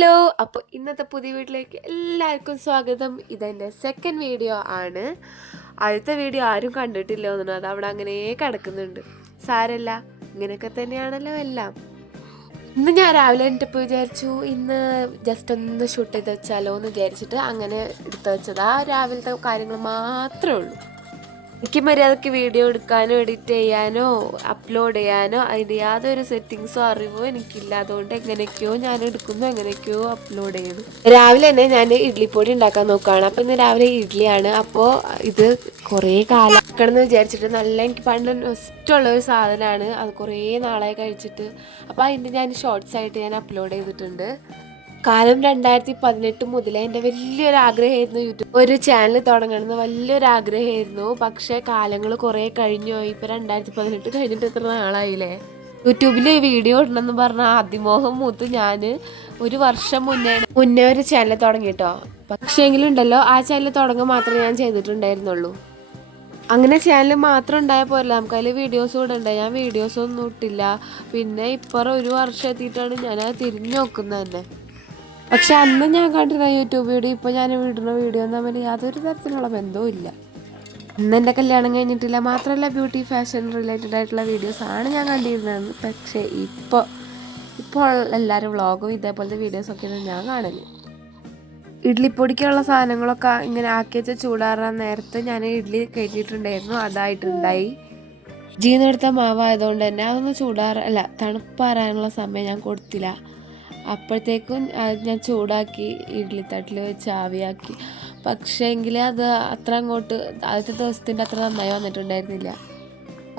Hello, അപ്പോൾ ഇന്നത്തെ പുതിയ വീട്ടിലേക്ക് എല്ലാവർക്കും സ്വാഗതം. ഇതെൻ്റെ സെക്കൻഡ് വീഡിയോ ആണ്. ആദ്യത്തെ വീഡിയോ ആരും കണ്ടിട്ടില്ല തോന്നുന്നു, അത് അവിടെ അങ്ങനെ കിടക്കുന്നുണ്ട്. സാരല്ല, ഇങ്ങനെയൊക്കെ തന്നെയാണല്ലോ എല്ലാം. ഇന്ന് ഞാൻ രാവിലെ എണീറ്റപ്പോൾ വിചാരിച്ചു ഇന്ന് ജസ്റ്റ് ഒന്ന് ഷൂട്ട് ചെയ്ത് വെച്ചാലോ എന്ന് വിചാരിച്ചിട്ട് അങ്ങനെ എടുത്തു വെച്ചത്. ആ രാവിലത്തെ കാര്യങ്ങൾ മാത്രമേ ഉള്ളൂ. എനിക്ക് മര്യാദയ്ക്ക് വീഡിയോ എടുക്കാനോ എഡിറ്റ് ചെയ്യാനോ അപ്ലോഡ് ചെയ്യാനോ അതിൻ്റെ യാതൊരു സെറ്റിങ്സോ അറിവോ എനിക്കില്ല. അതുകൊണ്ട് എങ്ങനെയൊക്കെയോ ഞാൻ എടുക്കുന്നു, എങ്ങനെയൊക്കെയോ അപ്ലോഡ് ചെയ്യുന്നു. രാവിലെ തന്നെ ഞാൻ ഇഡ്ലിപ്പൊടി ഉണ്ടാക്കാൻ നോക്കുകയാണ്. അപ്പോൾ ഇന്ന് രാവിലെ ഇഡ്ഡലിയാണ്. അപ്പോൾ ഇത് കുറേ കാലം ആക്കണമെന്ന് വിചാരിച്ചിട്ട് എനിക്ക് പണ്ട് ഇഷ്ടമുള്ളൊരു സാധനമാണ്. അത് കുറേ നാളായി കഴിച്ചിട്ട്. അപ്പോൾ അതിൻ്റെ ഞാൻ ഷോർട്സ് ആയിട്ട് ഞാൻ അപ്ലോഡ് ചെയ്തിട്ടുണ്ട്. കാലം 2018 മുതലേ എൻ്റെ വലിയൊരു ആഗ്രഹമായിരുന്നു യൂട്യൂബ് ഒരു ചാനൽ തുടങ്ങണമെന്ന് വലിയൊരു ആഗ്രഹമായിരുന്നു. പക്ഷേ കാലങ്ങൾ കുറേ കഴിഞ്ഞു പോയി. ഇപ്പോൾ 2018 കഴിഞ്ഞിട്ട് എത്ര നാളായില്ലേ. യൂട്യൂബിൽ വീഡിയോ ഇടണമെന്ന് പറഞ്ഞ അതിമോഹം മൂത്ത് ഞാൻ ഒരു വർഷം മുന്നേ ഒരു ചാനൽ തുടങ്ങിട്ടോ. പക്ഷേ എങ്കിലും ഉണ്ടല്ലോ, ആ ചാനൽ തുടങ്ങുക മാത്രമേ ഞാൻ ചെയ്തിട്ടുണ്ടായിരുന്നുള്ളൂ. അങ്ങനെ ചാനൽ മാത്രം ഉണ്ടായാൽ പോരല്ല, നമുക്ക് അതിൽ വീഡിയോസും ഇടണ്ടേ. ഞാൻ വീഡിയോസൊന്നും ഇട്ടില്ല. പിന്നെ ഇപ്പുറം ഒരു വർഷം എത്തിയിട്ടാണ് ഞാനത് തിരിഞ്ഞു നോക്കുന്നത് തന്നെ. പക്ഷെ അന്ന് ഞാൻ കണ്ടിരുന്ന യൂട്യൂബ് വീഡിയോ ഇപ്പോൾ ഞാൻ ഇടുന്ന വീഡിയോ തമ്മിൽ യാതൊരു തരത്തിലുള്ള ബന്ധവും ഇല്ല. ഇന്ന് എൻ്റെ കല്യാണം കഴിഞ്ഞിട്ടില്ല, മാത്രമല്ല ബ്യൂട്ടി ഫാഷൻ റിലേറ്റഡ് ആയിട്ടുള്ള വീഡിയോസാണ് ഞാൻ കണ്ടിരുന്നത്. പക്ഷേ ഇപ്പോൾ എല്ലാവരും വ്ളോഗും ഇതേപോലത്തെ വീഡിയോസൊക്കെയാണ് ഞാൻ കാണുന്നത്. ഇഡ്ലിപ്പൊടിക്കുള്ള സാധനങ്ങളൊക്കെ ഇങ്ങനെ ആക്കി വെച്ച ചൂടാറാൻ നേരത്ത് ഞാൻ ഇഡ്ഡലി കയറ്റിയിട്ടുണ്ടായിരുന്നു. അതായിട്ടുണ്ടായി. ജീന്നെടുത്ത മാവായതുകൊണ്ട് തന്നെ അതൊന്ന് തണുപ്പാറാനുള്ള സമയം ഞാൻ കൊടുത്തില്ല. അപ്പോഴത്തേക്കും ഞാൻ ചൂടാക്കി ഇഡ്ഡലിത്തട്ടിൽ വെച്ച് ആവിയാക്കി. പക്ഷേ എങ്കിൽ അത് അത്ര അങ്ങോട്ട് ആദ്യത്തെ ദിവസത്തിൻ്റെ അത്ര നന്നായി വന്നിട്ടുണ്ടായിരുന്നില്ല.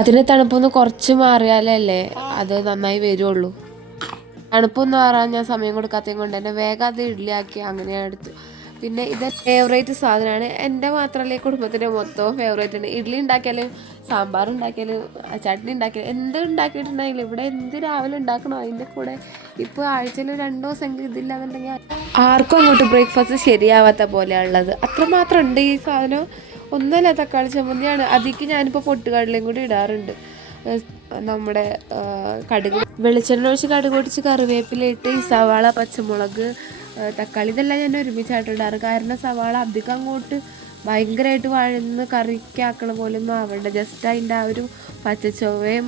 അതിന് തണുപ്പൊന്ന് കുറച്ച് മാറിയാലല്ലേ അത് നന്നായി വരുള്ളൂ. തണുപ്പൊന്നും മാറാൻ ഞാൻ സമയം കൊടുക്കാത്തത് കൊണ്ട് തന്നെ വേഗം അത് ഇഡ്ഡലിയാക്കി അങ്ങനെയാണ് എടുത്തു. പിന്നെ ഇത് ഫേവറേറ്റ് സാധനമാണ്. എൻ്റെ മാത്രമല്ല കുടുംബത്തിൻ്റെ മൊത്തവും ഫേവറേറ്റ് ആണ്. ഇഡ്ഡലി ഉണ്ടാക്കിയാലും സാമ്പാർ ഉണ്ടാക്കിയാലും ചട്നി ഉണ്ടാക്കിയാലും എന്ത് ഉണ്ടാക്കിയിട്ടുണ്ടെങ്കിലും ഇവിടെ എന്ത് രാവിലെ ഉണ്ടാക്കണോ അതിൻ്റെ കൂടെ ഇപ്പോൾ ആഴ്ചയിൽ 2 ദിവസമെങ്കിലും ഇതില്ലാന്നുണ്ടെങ്കിൽ ആർക്കും അങ്ങോട്ട് ബ്രേക്ക്ഫാസ്റ്റ് ശരിയാവാത്ത പോലെയുള്ളത് അത്രമാത്രം ഉണ്ട് ഈ സാധനം. ഒന്നുമല്ല, തക്കാളി ചമ്മന്തിയാണ്. അതിക്ക് ഞാനിപ്പോൾ പൊട്ടുകടലയും കൂടി ഇടാറുണ്ട്. നമ്മുടെ കടുക് വെളിച്ചെണ്ണ ഒഴിച്ച് കടുക് പൊടിച്ച് കറിവേപ്പിലിട്ട് ഈ സവാള, പച്ചമുളക്, തക്കാളി ഇതെല്ലാം ഞാൻ ഒരുമിച്ചായിട്ടിടാറ്. കാരണം സവാള അധികം അങ്ങോട്ട് ഭയങ്കരമായിട്ട് വഴന്ന് കറിക്കാക്കണ പോലൊന്നും ആവണ്ട. ജസ്റ്റ് അതിൻ്റെ ആ ഒരു പച്ചച്ചൊവ്വയും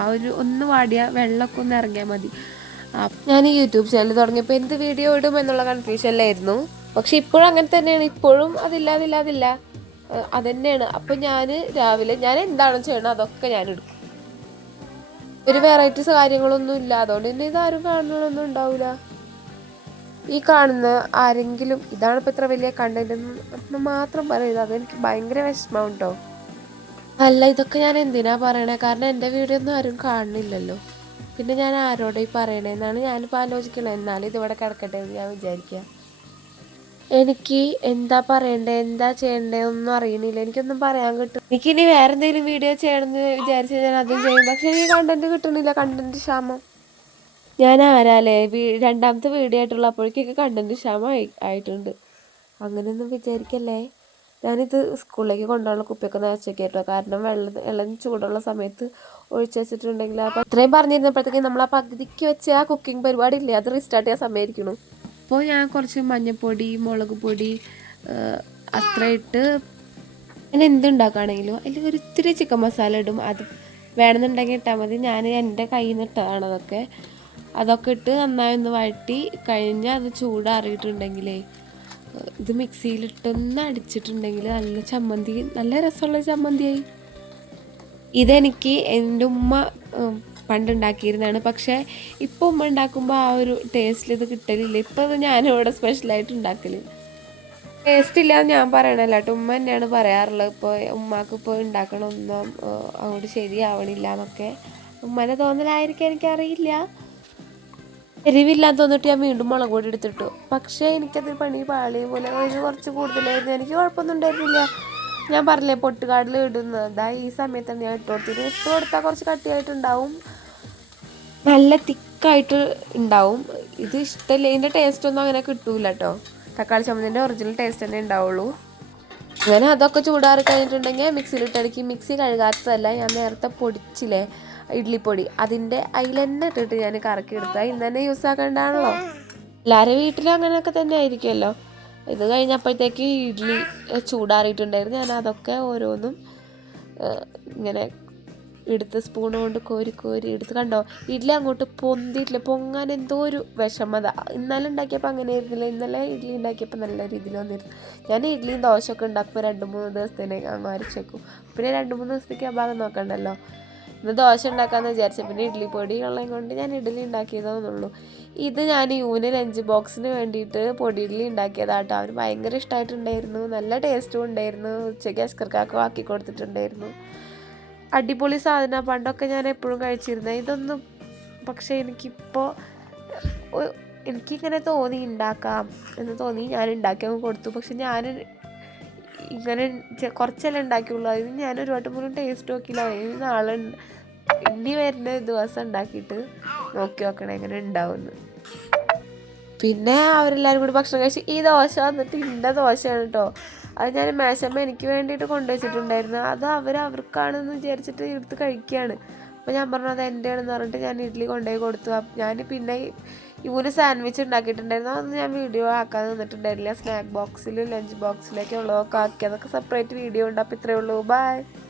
ആ ഒരു ഒന്ന് വാടിയ വെള്ളമൊക്കെ ഒന്ന് ഇറങ്ങിയാൽ മതി. ഞാൻ യൂട്യൂബ് ചാനൽ തുടങ്ങിയപ്പോൾ എന്ത് വീഡിയോ ഇടും എന്നുള്ള കൺഫ്യൂഷനിലായിരുന്നു. പക്ഷെ ഇപ്പോഴും അങ്ങനെ തന്നെയാണ്. ഇപ്പോഴും അതില്ല അതന്നെയാണ്. അപ്പം ഞാൻ രാവിലെ ഞാൻ എന്താണോ ചെയ്യണത് അതൊക്കെ ഞാൻ എടുക്കും. ഒരു വെറൈറ്റീസ് കാര്യങ്ങളൊന്നും ഇല്ല. അതുകൊണ്ട് തന്നെ ഇതാരും കാണണമെന്നൊന്നും ഉണ്ടാവില്ല. ഈ കാണുന്ന ആരെങ്കിലും ഇതാണ് ഇപ്പോൾ ഇത്ര വലിയ കണ്ടന്റ് എന്ന് മാത്രം പറയുന്നത് അതെനിക്ക് ഭയങ്കര വിഷമം കേട്ടോ. അല്ല, ഇതൊക്കെ ഞാൻ എന്തിനാ പറയണേ? കാരണം എൻ്റെ വീഡിയോ ഒന്നും ആരും കാണുന്നില്ലല്ലോ. പിന്നെ ഞാൻ ആരോടെ ഈ പറയണേന്നാണ് ഞാനിപ്പോൾ ആലോചിക്കണത്. എന്നാലും ഇതിവിടെ കിടക്കട്ടെ എന്ന് ഞാൻ വിചാരിക്കുക. എനിക്ക് എന്താ പറയണ്ടേ, എന്താ ചെയ്യണ്ടേ ഒന്നും അറിയണില്ല. എനിക്കൊന്നും പറയാൻ കിട്ടും. എനിക്കിനി വേറെ എന്തെങ്കിലും വീഡിയോ ചെയ്യണമെന്ന് വിചാരിച്ചാൽ ഞാൻ അതും ചെയ്യും. പക്ഷേ എനിക്ക് കണ്ടന്റ് കിട്ടണില്ല. കണ്ടന്റ് ക്ഷാമം. ഞാൻ ആരാലേ രണ്ടാമത്തെ വീഡിയോ ആയിട്ടുള്ള അപ്പോഴേക്കൊക്കെ കണ്ടന്റ് ക്ഷാമം ആയിട്ടുണ്ട്. അങ്ങനെയൊന്നും വിചാരിക്കല്ലേ. ഞാനിത് സ്കൂളിലേക്ക് കൊണ്ടുപോകാനുള്ള കുപ്പിയൊക്കെ നിറച്ചൊക്കെ കേട്ടോ. കാരണം വെള്ളം ചൂടുള്ള സമയത്ത് ഒഴിച്ചു വെച്ചിട്ടുണ്ടെങ്കിൽ അപ്പോൾ അത്രയും പറഞ്ഞിരുന്നപ്പോഴത്തേക്ക് നമ്മൾ ആ പകുതിക്ക് വെച്ച് ആ കുക്കിംഗ് പരിപാടി ഇല്ലേ അത് റീസ്റ്റാർട്ട് ചെയ്യാൻ സമയമായിരിക്കണം. അപ്പോൾ ഞാൻ കുറച്ച് മഞ്ഞൾപ്പൊടി, മുളക് പൊടി അത്ര ഇട്ട് ഞാൻ എന്തുണ്ടാക്കുകയാണെങ്കിലും അതിൽ ഒരു ഇത്തിരി ചിക്കൻ മസാല ഇടും. അത് വേണമെന്നുണ്ടെങ്കിൽ ഇട്ടാൽ മതി. ഞാൻ എൻ്റെ കയ്യിൽ നിന്ന് ഇട്ടതാണ് അതൊക്കെ ഇട്ട് നന്നായി ഒന്ന് വഴറ്റി കഴിഞ്ഞാൽ അത് ചൂടാറിയിട്ടുണ്ടെങ്കിലേ ഇത് മിക്സിയിലിട്ടൊന്ന് അടിച്ചിട്ടുണ്ടെങ്കിൽ നല്ല രസമുള്ള ചമ്മന്തിയായി. ഇതെനിക്ക് എൻ്റെ ഉമ്മ പണ്ടുണ്ടാക്കിയിരുന്നതാണ്. പക്ഷേ ഇപ്പോൾ ഉമ്മ ഉണ്ടാക്കുമ്പോൾ ആ ഒരു ടേസ്റ്റിൽ ഇത് കിട്ടലില്ല. ഇപ്പോൾ അത് ഞാനിവിടെ സ്പെഷ്യലായിട്ട് ഉണ്ടാക്കല്. ടേസ്റ്റ് ഇല്ലാന്ന് ഞാൻ പറയണല്ലോ കേട്ടോ, ഉമ്മ തന്നെയാണ് പറയാറുള്ളത്. ഇപ്പോൾ ഉമ്മാക്ക് ഇപ്പോൾ ഉണ്ടാക്കണമൊന്നും അങ്ങോട്ട് ശരിയാവണില്ല എന്നൊക്കെ ഉമ്മനെ തോന്നലായിരിക്കും, എനിക്കറിയില്ല. എരിവില്ലാന്ന് തോന്നിട്ട് ഞാൻ വീണ്ടും മുളക് പൊടി എടുത്തിട്ടു. പക്ഷേ എനിക്കത് പണി പാളിയ പോലെ കുറച്ച് കൂടുതലായിരുന്നു. എനിക്ക് കുഴപ്പമൊന്നും ഉണ്ടായിരുന്നില്ല. ഞാൻ പറഞ്ഞില്ലേ പൊട്ടുകാടിൽ ഇടുന്നത് ഈ സമയത്താണ് ഞാൻ ഇട്ട് കൊടുത്താൽ കുറച്ച് കട്ടിയായിട്ടുണ്ടാവും, നല്ല തിക്കായിട്ട് ഉണ്ടാവും. ഇത് ഇഷ്ടമില്ല, ഇതിൻ്റെ ടേസ്റ്റൊന്നും അങ്ങനെ കിട്ടൂല കേട്ടോ. തക്കാളി ചമ്മന്തിൻ്റെ ഒറിജിനൽ ടേസ്റ്റ് തന്നെ ഉണ്ടാവുള്ളൂ. അങ്ങനെ അതൊക്കെ ചൂടാറി കഴിഞ്ഞിട്ടുണ്ടെങ്കിൽ മിക്സിയിലിട്ടടിക്ക്. മിക്സി കഴുകാത്തതല്ല, ഞാൻ നേരത്തെ പൊടിച്ചില്ലേ ഇഡ്ലിപ്പൊടി, അതിൻ്റെ അതിൽ തന്നെ ഇട്ടിട്ട് ഞാൻ കറക്കി എടുത്താൽ ഇന്ന് തന്നെ യൂസ് ആക്കേണ്ടതാണല്ലോ. എല്ലാവരും വീട്ടിലും അങ്ങനെയൊക്കെ തന്നെ ആയിരിക്കുമല്ലോ. ഇത് കഴിഞ്ഞപ്പോഴത്തേക്ക് ഇഡ്ഡലി ചൂടാറിയിട്ടുണ്ടായിരുന്നു. ഞാൻ അതൊക്കെ ഓരോന്നും ഇങ്ങനെ എടുത്ത് സ്പൂൺ കൊണ്ട് കോരി കോരി എടുത്ത്. കണ്ടോ, ഇഡ്ഡലി അങ്ങോട്ട് പൊന്തിയിട്ടില്ല, പൊങ്ങാൻ എന്തോ ഒരു വിഷമത. ഇന്നലെ ഉണ്ടാക്കിയപ്പോൾ അങ്ങനെ ആയിരുന്നില്ല. ഇന്നലെ ഇഡ്ഡലി ഉണ്ടാക്കിയപ്പോൾ നല്ല രീതിയിൽ വന്നിരുന്നു. ഞാൻ ഇഡ്ഡലിയും ദോശയൊക്കെ ഉണ്ടാക്കുമ്പോൾ 2-3 ദിവസത്തേക്ക് അങ്ങ് അരച്ചേക്കും. പിന്നെ 2-3 ദിവസത്തേക്ക് ആ ഭാഗം നോക്കണ്ടല്ലോ. ഇന്ന് ദോശ ഉണ്ടാക്കാമെന്ന് വിചാരിച്ചു. പിന്നെ ഇഡ്ഡലി പൊടി ഉള്ളത് കൊണ്ട് ഞാൻ ഇഡ്ഡലി ഉണ്ടാക്കിയതെന്നുള്ളൂ. ഇത് ഞാൻ യൂന് ലഞ്ച് ബോക്സിന് വേണ്ടിയിട്ട് പൊടി ഇഡ്ഡലി ഉണ്ടാക്കിയതാട്ടോ. അവന് ഭയങ്കര ഇഷ്ടമായിട്ടുണ്ടായിരുന്നു, നല്ല ടേസ്റ്റും ഉണ്ടായിരുന്നു. ഉച്ചയ്ക്ക് അസ്കർക്കാക്കും ആക്കി കൊടുത്തിട്ടുണ്ടായിരുന്നു. അടിപൊളി സാധനം. പണ്ടൊക്കെ ഞാൻ എപ്പോഴും കഴിച്ചിരുന്നത് ഇതൊന്നും. പക്ഷേ എനിക്കിങ്ങനെ തോന്നി ഉണ്ടാക്കാം എന്ന് തോന്നി. ഞാൻ ഉണ്ടാക്കി അങ്ങ് കൊടുത്തു. പക്ഷെ ഞാൻ ഇങ്ങനെ കുറച്ചല്ലേ ഉണ്ടാക്കിയുള്ളൂ. അതിന് ഞാൻ ഒരു വട്ടം പോലും ടേസ്റ്റ് നോക്കിയില്ല. ഇനി വരുന്ന ദിവസം ഉണ്ടാക്കിയിട്ട് നോക്കി നോക്കണം എങ്ങനെ ഉണ്ടാവുമെന്ന്. പിന്നെ അവരെല്ലാവരും കൂടി ഭക്ഷണം കഴിച്ച്. ഈ ദോശ വന്നിട്ട് ഇന്ന ദോശയാണ് കേട്ടോ. അത് ഞാൻ മേശമ്മ എനിക്ക് വേണ്ടിയിട്ട് കൊണ്ടുവച്ചിട്ടുണ്ടായിരുന്നു. അത് അവർക്കാണെന്ന് വിചാരിച്ചിട്ട് എടുത്ത് കഴിക്കുകയാണ്. അപ്പോൾ ഞാൻ പറഞ്ഞു അത് എൻ്റെ ആണെന്ന് പറഞ്ഞിട്ട് ഞാൻ ഇഡ്ഡലി കൊണ്ടുപോയി കൊടുത്തു. ഞാൻ പിന്നെ ഇവന് സാൻഡ്വിച്ച് ഉണ്ടാക്കിയിട്ടുണ്ടായിരുന്നു. അതൊന്നും ഞാൻ വീഡിയോ ആക്കാൻ നിന്നിട്ടുണ്ടായിരുന്നില്ല. സ്നാക്ക് ബോക്സിൽ ലഞ്ച് ബോക്സിലേക്ക് ഉള്ളതൊക്കെ ആക്കി. അതൊക്കെ സെപ്പറേറ്റ് വീഡിയോ ഉണ്ട്. അപ്പോൾ ഇത്രയേ ഉള്ളൂ. ബൈ.